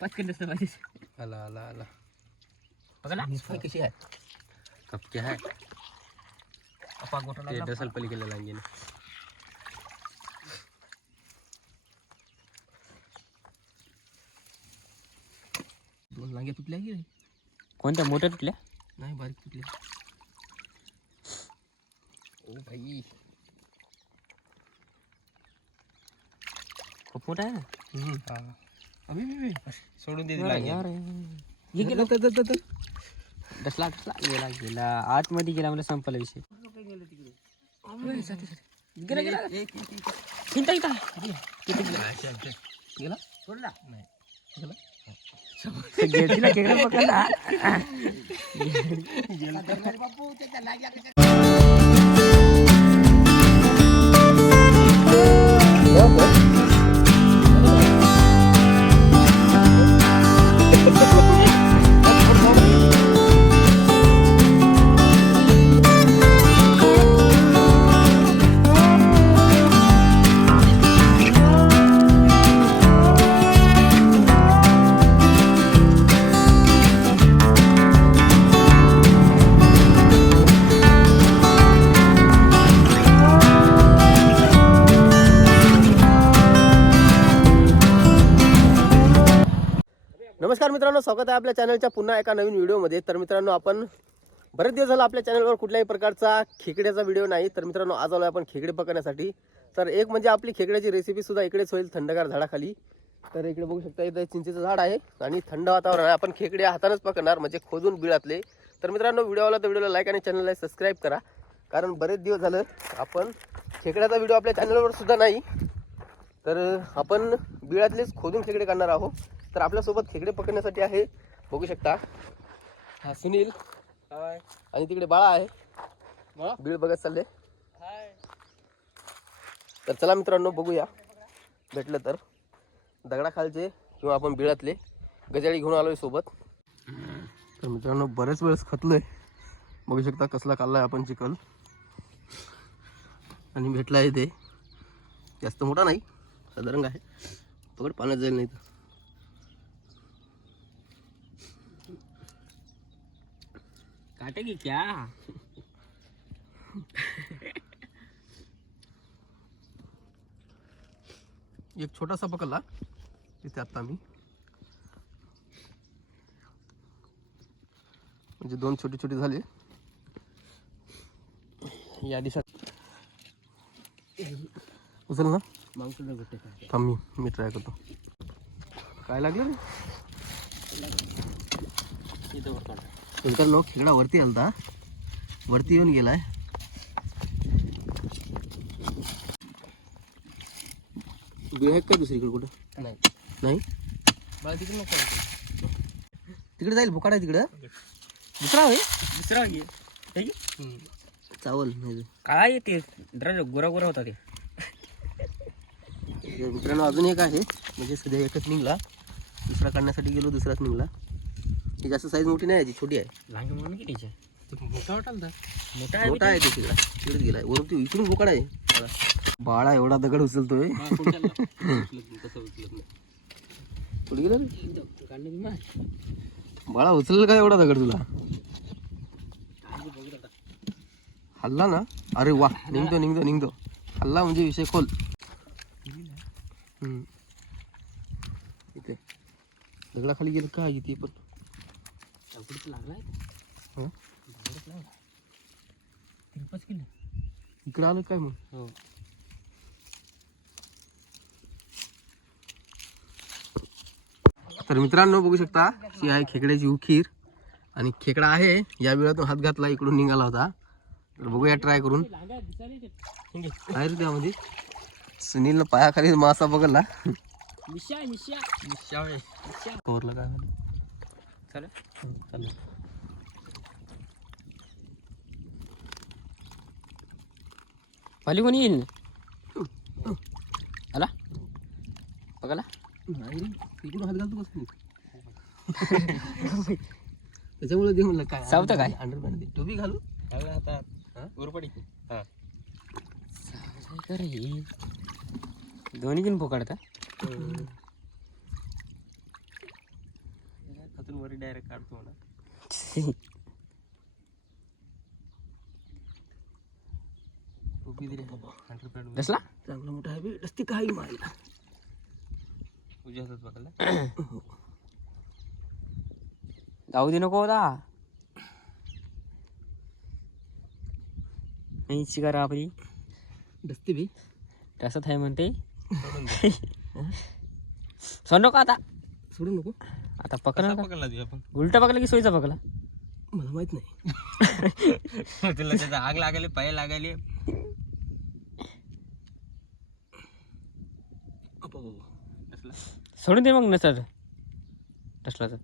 पटकन दिसलं पाहिजे आला आला आला बघा ही कशी आहे कपके आहे अपा लागला डसल पलीकडे लांगीने दोन लांग्या तुटल्या की? कोणत्या मोठ्या तुटल्या नाही बारीक तुटल्या ओ भाई खूप मोठा आहे ना अबे बे बे सोडून दे यार, हे गेलं. डसला डसला गेला गेला. आतमध्ये गेला मला संपला विषय. गेला गेला. चिंता चिंता किती गेला? गेला? सोडला नाही. गेला? गेला खेकडा पकडला. नमस्कार मित्रांनो स्वागत आहे आपल्या चॅनलच्या पुन्हा एका नवीन व्हिडिओमध्ये. तर मित्रांनो आपण बरेच दिवस झाला आपल्या चॅनलवर कुठल्याही प्रकारचा खेकड्याचा व्हिडिओ नाही. तर मित्रांनो आज आलो आपण खेकडे पकडण्यासाठी. तर एक म्हणजे आपली खेकड्याची रेसिपी सुद्धा इकडेच होईल थंडगार झाडाखाली. तर इकडे बघू शकता इथं चिंचेचं झाड आहे आणि थंड वातावरण आहे. आपण खेकडे हातानंच पकडणार म्हणजे खोदून बिळातले. तर मित्रांनो व्हिडिओला तर व्हिडिओला लाईक आणि चॅनलला सबस्क्राईब करा. कारण बरेच दिवस झालं आपण खेकड्याचा व्हिडिओ आपल्या चॅनलवर सुद्धा नाही. तर आपण बिळातलेच खोदून खेकडे काढणार आहोत. तर आपल्यासोबत खेकडे पकडण्यासाठी आहे. बघू शकता. हा सुनील. आणि तिकडे बाळा आहे. बीळ? बघत चालले. तर चला मित्रांनो बघूया. भेटलं तर. दगडाखालचे किंवा आपण बिळातले गजाळी घेऊन आलोय सोबत. तर मित्रांनो बरेच वेळेस खतलोय. बघू शकता कसला काढलाय आपण चिकल आणि भेटला आहे ते जास्त मोठा नाही. साधारण आहे पकड पाण्यात जाईल नाही तर. काटेगी क्या? एक छोटासा पकडला तिथे आता मी। म्हणजे दोन छोटे छोटे झाले। या दिवसात उचल ना। मग थांब मी मी ट्राय करतो. काय लागलं रे? इथं. मित्रांनो खेकडा वरती आलता. वरती येऊन गेलाय. आहे काय दुसरीकडे कुठं? नाही. नाही? तिकडे जाईल बोकाड आहे तिकडं. दुसरा होय दुसरा. चावल नाही काय जरा गोरा गोरा होता ते. तर मित्रांनो अजून एक आहे. म्हणजे सध्या एकच निघला. दुसरा काढण्यासाठी गेलो दुसराच निघला. ही जास्त साईज मोठी नाही याची छोटी आहे. लांगे म्हणून की मोठा वाटाल मोठा आहे मोठा आहे ते तिकडा. तिकडेच गेलाय. वरून ती इकडून बोकाड आहे. बाळा एवढा दगड उचलतोय. कुठे गेला रे? बाळा उचललं काय एवढा दगड तुला? हल्ला ना? अरे वा निघतो निघतो निघतो. हल्ला म्हणजे विषय खोल. हम्म. इथे. दगडाखाली गेलं काय? इथे पण. लागलाय? हं? तिरपच केलं इकडं आलं काय मग? हो. तर मित्रांनो बघू शकता ही आहे खेकड्याची उखीर. आणि खेकडा आहे या वेळातून हात घातला इकडून निघाला होता. तर बघूया ट्राय करून. काय त्यामध्ये सुनीलनं पायाखाली मासा बघला काय चालेल? चालेल. पाली कोणी येईल? आला? बघाला त्याच्यामुळे दे म्हणलं काय? सावतं काय? अंडरपॅन्ट दे. टोपी घालू? आता हा? उरपडी दोन्ही जण पोकाडता? वर डायरेक्ट काढतो दसला चांगला मोठा आहे बे. रस्ते काही मारला हातात पकडला. जाऊ दे नको होता ऐंशी करा आपली. दस्ती बी. तसंच आहे म्हणते सोडू का आता. सोडू नको. आता पकडला का पकडला तू आपण उलटा पकडला की सोयीचा पकडला? मला माहीत नाही. तुला त्याचा आग लागायले पाय अप्पा बाबा. सोडून दे मग नसर डसला तर.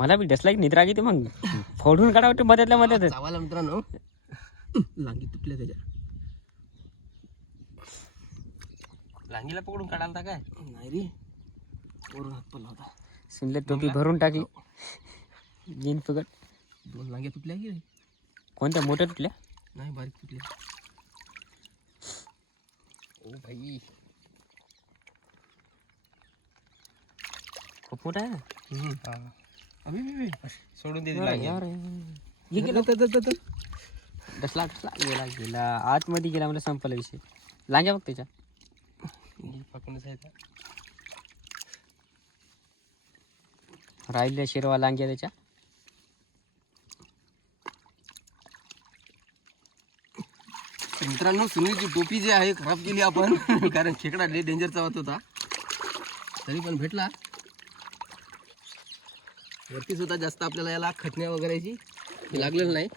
मला बी डसला की निद्रा घेते मग. फोडून काढा वाटते मध्यातल्या मध्यात मित्रांनो. लांगी तुटल्या त्याच्या. लांगीला पकडून काढायला काय? नाही रे. वरून हात पडला होता. सुनले टोपी भरून टाकली. जीन फुकट दोन लांग्या तुटल्या की रे? कोणत्या? मोठ्या तुटल्या? नाही बारीक तुटल्या. ओ भाई. खूप मोठा आहे अबे, बे, बे. सोडून दे. यार. गेलं. डसला डसला गेला गेला. आतमध्ये गेला मला संपला विषय. लांग्या बघ त्याच्या. पकडूनच आहे का? राहिल्या शिरवा लांग्या त्याच्या. मित्रांनो सुनीलची टोपी जी आहे खराब केली आपण कारण खेकडा लय डेंजरचा होत होता. तरी पण भेटला. वरती सुद्धा जास्त आपल्याला याला खटण्या वगैरेची लागलेलं नाही.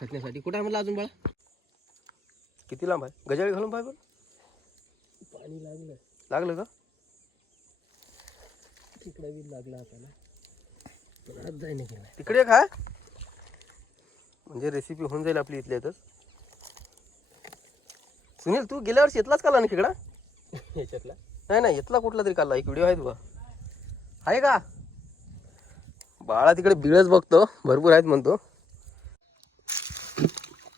खटण्यासाठी कुठं आहे म्हटलं अजून बाळा? किती लांब आहे? गजाळी घालून पाय पण पाणी लागलं. लागलं का? तिकडे बी लागला आपल्याला. पण आज जाईन तिकडे काय म्हणजे रेसिपी होऊन जाईल आपली इथल्यातच सुनील तू गेल्या वर्षी येतलाच काला ना खेकडा? याच्यातला? नाही नाही येतला कुठला तरी काढला एक व्हिडिओ आहे तुला आहे का? बाळा तिकडे बिळच बघतो. भरपूर आहेत म्हणतो.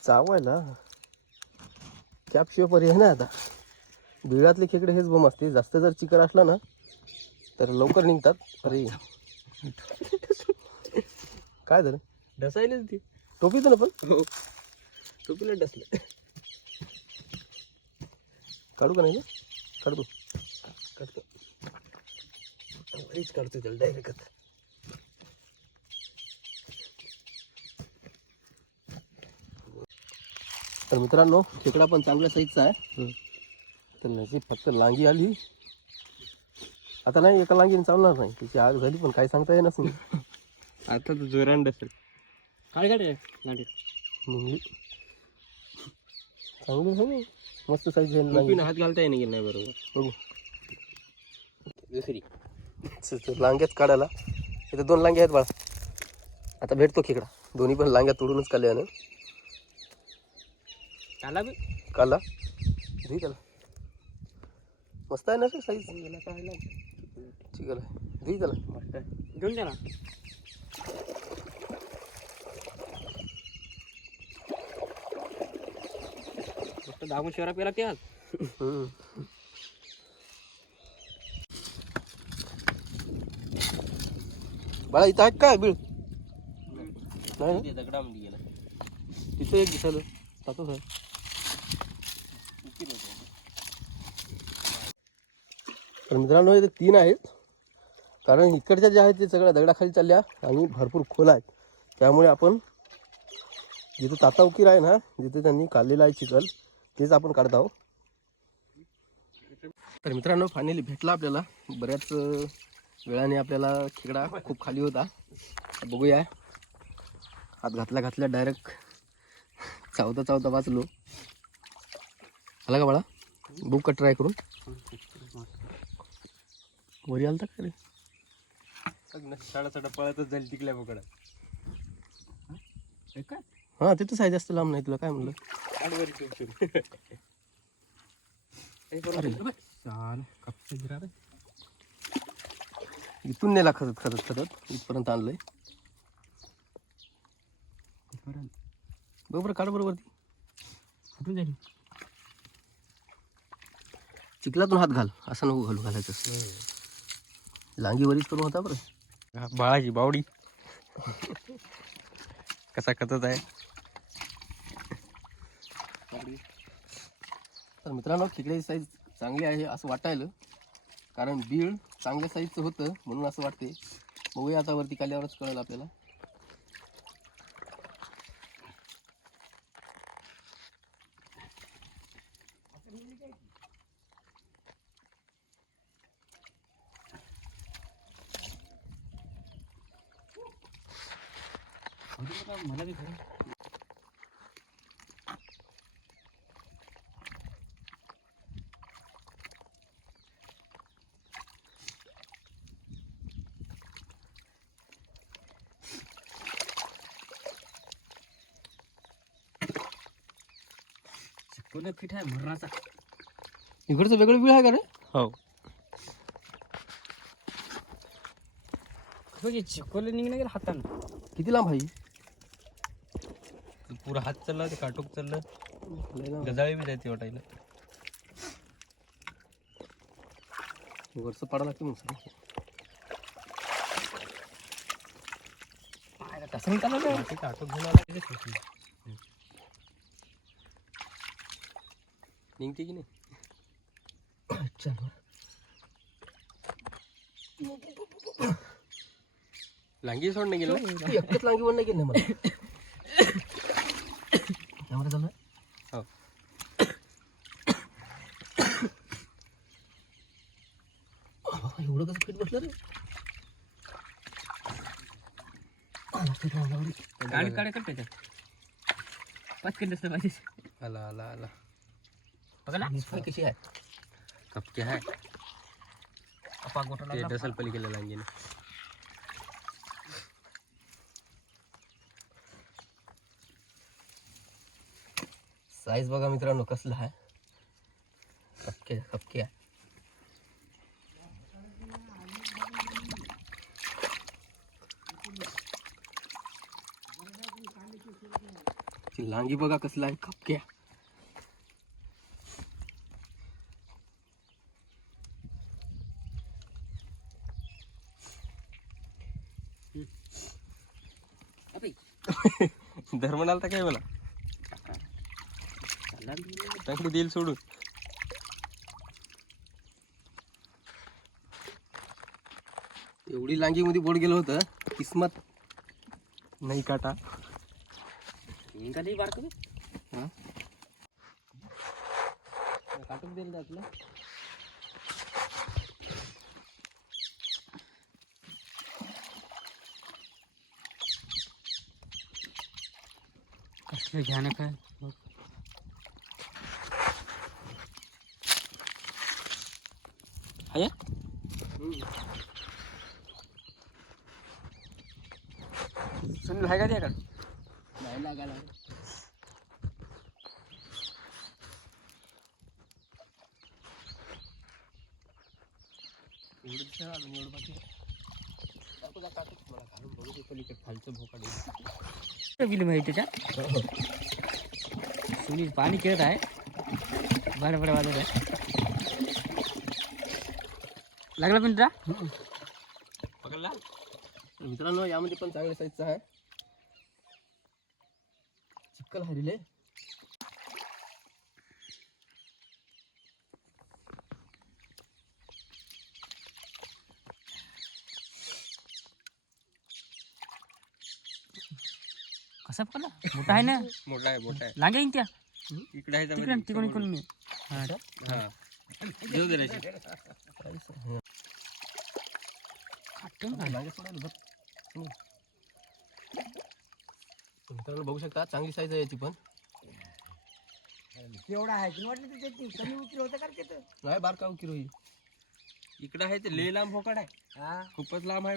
चावायला कॅपशिव पर्याय ना आता. बिळातले खेकडे हेच बम असते. जास्त जर चिकन असला ना तर लवकर निघतात. अरे. काय झालं? ढसायला ती. टोपी ना पण टोपीला डसलं. काढू का नाही ना? काढतो. काढतो. काढतो त्याला डायरेक्ट तर मित्रांनो खेकडा पण चांगल्या साईजचा आहे. तर नशीब फक्त लांगी आली. आता नाही एका लांगीने चालणार नाही. तिची आग झाली पण काय सांगता येणार नाही. आता तर जोरान डसेल काढ काढ लांडी. निघली चांगली? मस्त साईज लांगी. हात घालता येणे गेलं नाही बरोबर. बघू. दुसरी. लांग्याच काढायला. इथे दोन लांग्या आहेत बाळा. आता भेटतो खेकडा. दोन्ही पण लांग्या तोडूनच काढल्या बी. काढला धुई त्याला. मस्त आहे ना साईज चिकल आहे धुई त्याला. मस्त आहे. घेऊन द्या ना. फक्त दाबून शिवरा पेला ते आज. बाळा इथं आहे काय बीळ? नाही दगडामध्ये गेला. तिथं एक दिसायला. तातच आहे तर मित्रांनो इथे तीन आहेत कारण इकडच्या ज्या आहेत ते सगळ्या दगडाखाली चालल्या आणि भरपूर खोल आहेत. त्यामुळे आपण जिथे ताता उकीर आहे ना जिथे त्यांनी काढलेलं आहे चिखल तेच आपण काढत आहोत. तर मित्रांनो फायनली भेटला आपल्याला. बऱ्याच वेळाने आपल्याला खेकडा खूप खाली होता. बघूया. हात घातल्या घातल्या डायरेक्ट चावता चावता वाचलो. आला का बाळा? बुक कट ट्राय करून. वरी आलता का रे? शाळा साडा पळतच झाली तिकल्या पकडा काय? हां तिथंच आहे जास्त लांब नाही तुला काय म्हणलं? इथून नेला खतत खतत खतत इथपर्यंत आणलंय. बघ बरं काढ बरोबर ती कुठून जाईल? चिखलातून हात घाल असं नको घालू घालायचं लांगी वरीच करून होता बरं. बाळाची बावडी. कसा खतत आहे? तर मित्रांनो खेकड्याची साईज चांगली आहे असं वाटायलं. कारण बीळ चांगल्या साईजचं होतं म्हणून असं वाटते. बघूया आता वरती काल्यावरच कळेल आपल्याला मला बी खरं पीठ आहे मरणाचा. इकडचं वेगळं बीळ आहे का रे? हो. म्हणजे चिपकोलं निघणं गेलं हातानं. किती लांब आहे पुरा हात चालला ते काटूक चाललं. लय लांब. गजाळी बी जायते वाटायला. वरचं पाडा लागते मग सगळं. ते काटूक घेऊन आला निघते की नाही अच्छा बरं. लांगी सोड नाही गेलं तू एकटंच लांगी वर नाही गेलं मला कॅमेरा चालू आहे हो बाबा, एवढं कसं फिट बसलं रे आला fit आला बरी. गाडी काढे करते त्या पटकन दिसलं पाहिजे आला आला आला बघा ना ही कशी आहे कपके आहे अपा गोटा ते लागला. डसल पलीकडे लांगीने साईज बघा मित्रांनो कसला आहे. खपके खपके आहे ती लांगी बघा कसला आहे खपके धर्म आलता काय मला. टाकली देईल सोडून एवढी लांगी मध्ये बोट गेलं होतं किस्मत नाही काटा निघाली बारकं बे. हा? काटून देईल का तुला कसलं घ्यान काय आहे सुनील आहे का त्याकडे नाही लागायला एवढं दिसतं अजून एवढं बाकी आहे. दाखव, दाखव, दाखव. मला घालून बघू दे पलीकडे खालचं भोकाड आहे. बिल माहिती त्याच्या सुनील पाणी खेळत आहे. बरं बरं वाजत आहे लागला पण तुला पकडला? तर मित्रांनो यामध्ये पण चांगल्या साईजचा आहे. चिक्कल आहे कसा पकडला मोठा आहे ना? मोठा आहे मोठा आहे. लागे त्या इकडे आहे तिकडे. तिकडून इकडून मी हा. हा घेऊ दे मित्रांनो बघू शकता चांगली साईज आहे याची पण. नाही बार का किलो ही इकडे आहे ते लय लांब भोकाड आहे. खूपच लांब आहे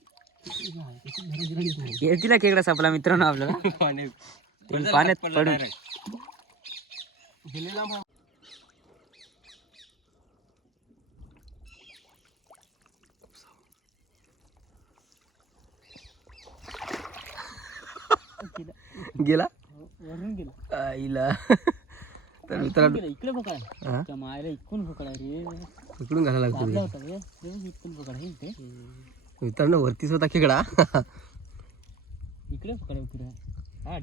येतीला खेकडा सापला मित्रांनो आपल्याला. पण. पाण्यात पडून. गेला? वरून गेला. आईला. तर मित्रांनो इकडे हा? इकडून पकडा रे. इकडून घालायला लागतो इकडून पकडा हे मित्रांनो वरतीच होता खेकडा. इकडे पकडा हा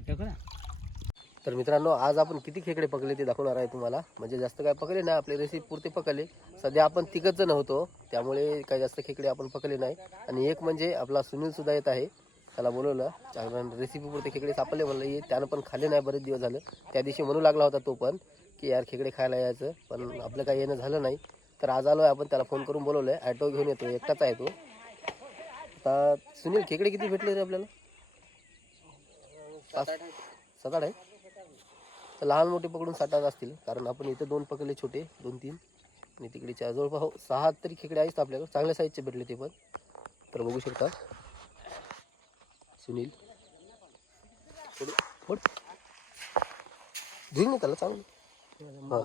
तर मित्रांनो आज आपण किती खेकडे पकडले ते दाखवणार आहे तुम्हाला. म्हणजे जास्त काय पकडले नाही आपले रेसिपी पुरते पकडले. सध्या आपण तिघच जण होतो त्यामुळे काही जास्त खेकडे आपण पकडले नाही. आणि एक म्हणजे आपला सुनील सुद्धा येत आहे. त्याला बोलवलं कारण रेसिपी पुरते खेकडे सापडले म्हणलं ये त्यानं पण खाल्ले नाही बरेच दिवस झालं. त्या दिवशी म्हणू लागला होता तो पण की यार खेकडे खायला यायचं पण आपलं काही येणं झालं नाही. तर आज आलो आहे आपण त्याला फोन करून बोलवलं आहे ॲटो घेऊन येतो एकटाच आहे तो. आता सुनील खेकडे किती भेटले रे आपल्याला? पाच सात आठ आहे तर लहान मोठे पकडून साठ आठ असतील. कारण आपण इथं दोन पकडले छोटे दोन तीन. आणि तिकडे चार जवळपास हो सहा तरी खेकडे आहेत आपल्याकडे. चांगल्या साईजचे भेटले ते पण. तर बघू शकता. सुनील. फोड धुईन त्याला चांगलं. हा.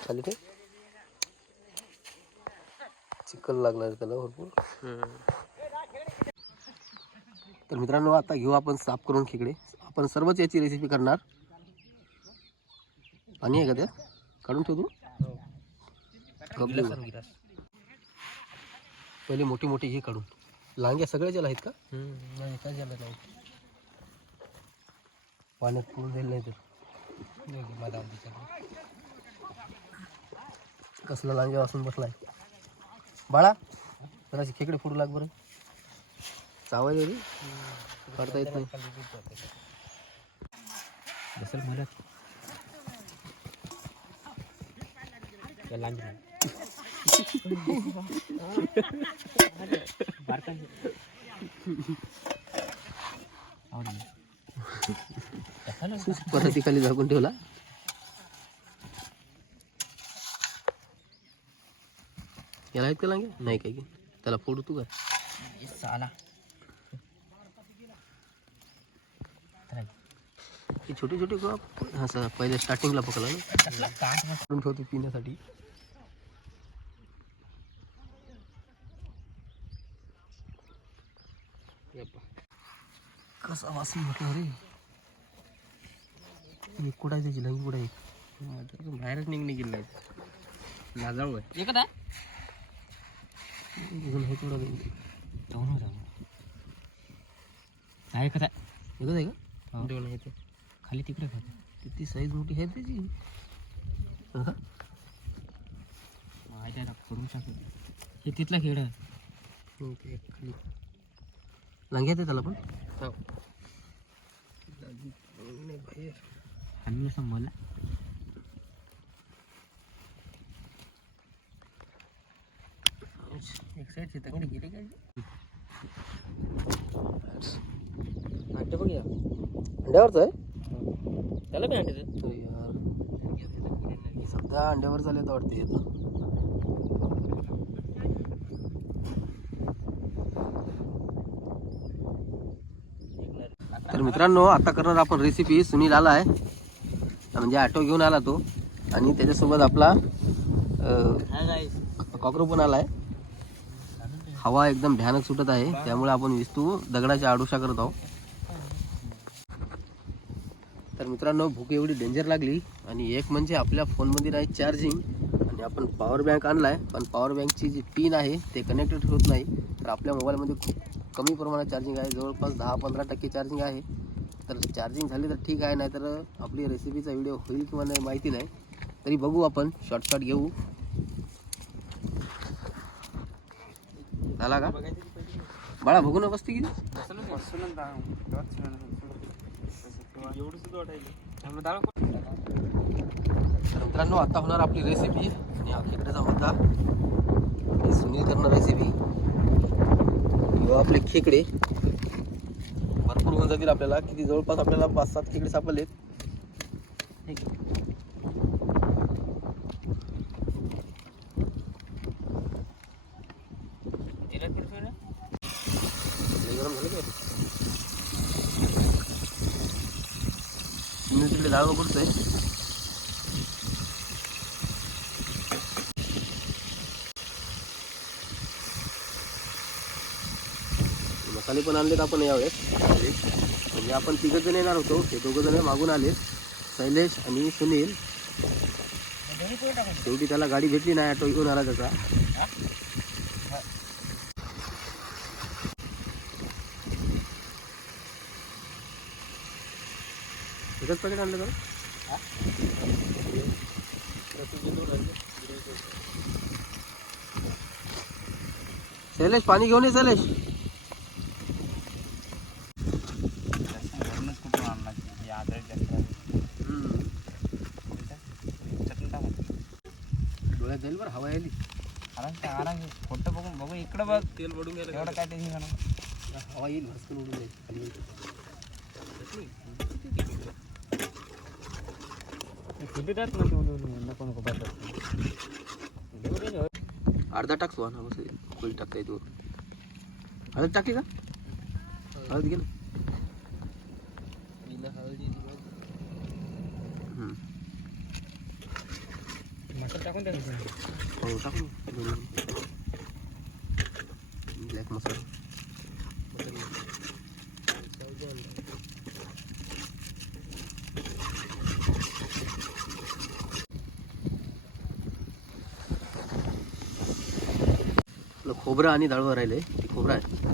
खाली ते चिखल लागला त्याला भरपूर. तर मित्रांनो आता घेऊ आपण साफ करून खेकडे. आपण सर्वच याची रेसिपी करणार. पाणी आहे का त्यात काढून ठेवतो देऊ. पहिले मोठी मोठी हे काढून. लांग्या सगळ्याच्या आहेत का? नाही काय झालं नाही. पाण्यात पूर्ण जाईल नाही तर. कसला लांग्या वासून बसलाय. बाळा जराशी खेकडे फोडू लाग बरं. चावायला रे करता येत नाही. बसल मला परत खाली झाकून ठेवला. याला आहेत का लांगे नाही काय की त्याला फोडू तू का साला। हे छोटे छोटे गो असं पहिले स्टार्टिंगला पकडला ना। काढून ठेवतो पिण्यासाठी कसा वास म्हटलं रे एक कुठं आहे त्याची लंगी कुठं आहे बाहेरच निघणे गेलं आहे एकच आहे अजून आहे थोडं जाऊन हो जाऊन आहे एकच आहे एकच आहे का? हो. दोन आहे ते. खाली तिकडे खाते किती साईज मोठी आहे त्याची? हा? माहिती आहे करून टाकू हे तिथला खेळ आहे. हो, ते खाली. लंगी आहे त्याला पण? हो. आणि मला एक साईड शेताकडे गेले काय नाट्य बघ या अंड्यावरच आहे त्याला बी यार सध्या अंड्यावर झाले तर वाटते आता तर मित्रांनो आता करणार आपण रेसिपी सुनील आला आहे म्हणजे ऑटो घेऊन आला तो. आणि त्याच्यासोबत आपला कॉक्रो पण आला आहे हवा एकदम भयानक सुटत आहे. त्यामुळे आपण विस्तू दगडाच्या आडोशा करत आहोत. तर मित्रांनो भूक एवढी डेंजर लागली आणि एक म्हणजे आपल्या फोनमध्ये नाही चार्जिंग आणि आपण पॉवर बँक आणला आहे पण पॉवर बँकची जी पिन आहे ते कनेक्टेड होत नाही. तर आपल्या मोबाईलमध्ये खूप कमी प्रमाणात चार्जिंग आहे. जवळपास दहा पंधरा टक्के चार्जिंग आहे. तर चार्जिंग झाली तर ठीक आहे. नाही तर आपली रेसिपीचा व्हिडिओ होईल किंवा नाही माहिती नाही. तरी बघू आपण. शॉर्टकट घेऊ. झाला का? बाळा बघू ना बसते मित्रांनो आता होणार आपली रेसिपी आणि हा खेकड्याचा मुद्दा. सुनील करणार रेसिपी किंवा आपले खेकडे. भरपूर होऊन जातील आपल्याला. किती जवळपास आपल्याला पाच सात खेकडे सापडलेत लय गरम झालं काय मी तिकडे डाळ करतोय मसाले पण आणलेत आपण यावेळेस. म्हणजे आपण तिघ जण येणार होतो. हे दोघं जण मागून आलेत शैलेश आणि सुनील. शेवटी त्याला गाडी भेटली नाही ऑटो घेऊन आला त्याचा. एकच पॅकेट आणलं का? शैलेश पाणी घेऊन ये शैलेश. डोळ्यात जाईल बरं हवा यायली. फोटो बघून बघू इकडं बघ. तेल बडून गेलं एवढं काय टेन्शन हवा येईल भस्कन उडून जाईल. खाली येईल. अर्धा टाक सुहाना बस खोली टाकता येतो हळद टाकली का हळद घे ना हम्म. टाकून द्या हो टाकू ब्लॅक मसाला आपलं खोबरं आणि डाळवं राहिले ते खोबरं आहे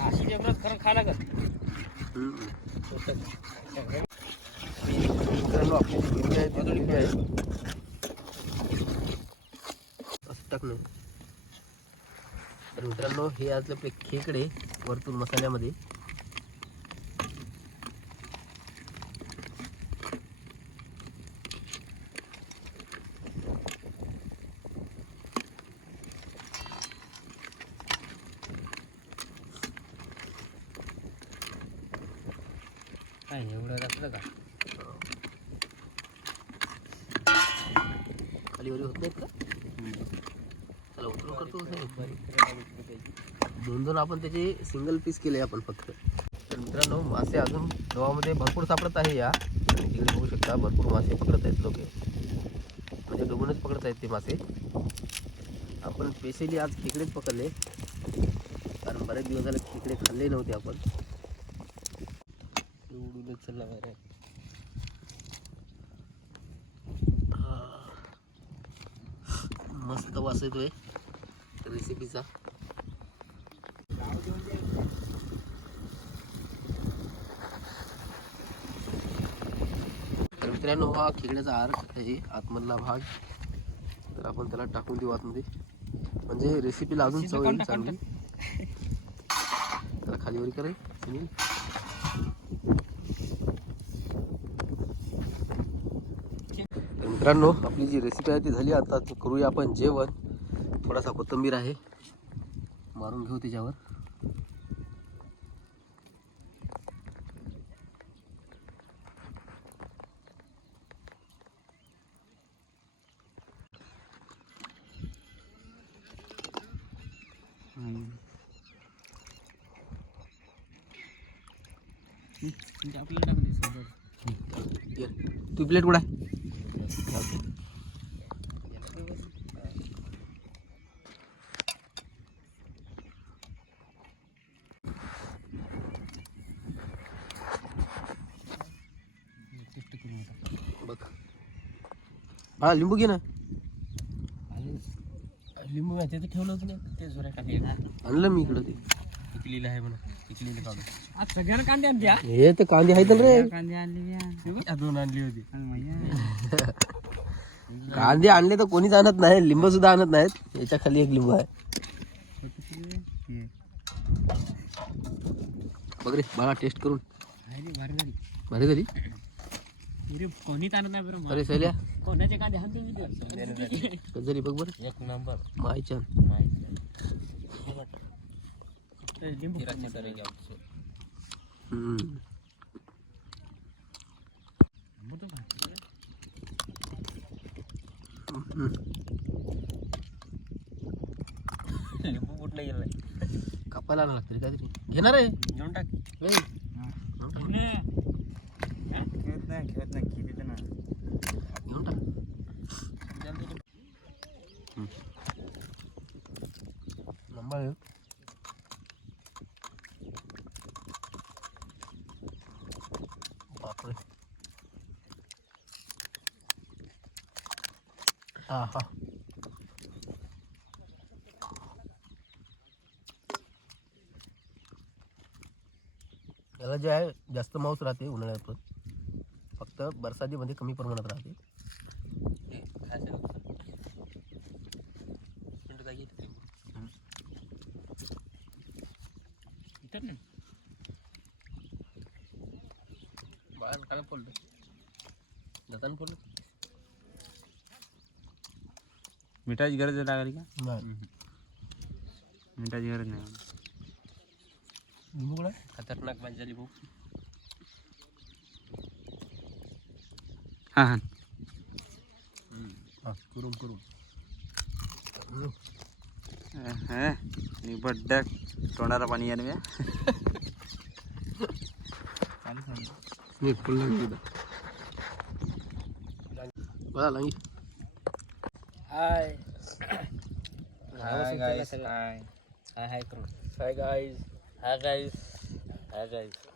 अशी जेवणात खरं खा लागत हम्म. मित्रांनो आपली जी गिरणी आहे ती धुतलेली आहे असं टाकणं तर मित्रांनो हे आज आपले खेकडे वरतून मसाल्यामध्ये. एवढं राखलं का? खाली वरी होत नाहीत का? चला उतरून करतो दोन दोन आपण त्याचे सिंगल पीस केले आपण फक्त. तर मित्रांनो मासे अजून गावामध्ये भरपूर सापडत आहे या. तिकडे बघू शकता भरपूर मासे पकडत आहेत लोक. म्हणजे डोबूनच पकडत आहेत ते मासे. आपण स्पेशली आज खेकडेच पकडले. कारण बरेच दिवस झाले खेकडे खाल्ले नव्हते आपण. चालला बरं मस्त वास येतोय. रेसिपीचा तर मित्रांनो हा खेकड्याचा आर आहे आतमधला भाग. तर आपण त्याला टाकून देऊ आतमध्ये. म्हणजे रेसिपीला अजून चव येईल चांगली. त्याला खाली वरी करे. सुनील मित्रांनो आपली जी रेसिपी आहे ती झाली. आता करूया आपण जेवण. थोडासा कोथिंबीर आहे. मारून घेऊ त्याच्यावर. म्हणजे. तू प्लेट कुठं आहे बघ हा लिंबू घे ना. लिंबू माहिती ते ठेवलं होतं ना. ते जोऱ्या आणलं मी इकडं ते. आहे म्हणा. पिकलेलं काढून आज सगळ्यांना कांदे हे तर कांदे आहेत ना रे. कांदे आणले दोन आणली होती. कांदे आणले तर कोणीच आणत नाही. लिंबू सुद्धा आणत नाहीत. याच्या खाली एक लिंबू आहे. बघ रे बाळा टेस्ट करून. भारी भारी झाली. भारी झाली? अरे कोणी ताणत नाही बरं अरे सैल्या कोणाच्या का ध्यान तुम्ही कधी झाली बघ बरं? एक नंबर. मायच्या लिंबू कुठला गेलाय? कापायला लागतं रे काहीतरी. घेणार आहे? घेऊन टाक. जे आहे जास्त मांस राहते उन्हाळ्यात पण फक्त बरसातीमध्ये कमी प्रमाणात राहते. बाळानं काय मिठाची गरज लागली का? मिठाची गरज नाही. लिंबू कुठं खतरनाक मजा झाली भूक. हा हा. हा करून करून बड्डा तोंडाला पाणी यायला मी लांगी बघा लांगी. हाय. Hi guys. हाय. हाय हाय करू. हाय guys hi guys hi guys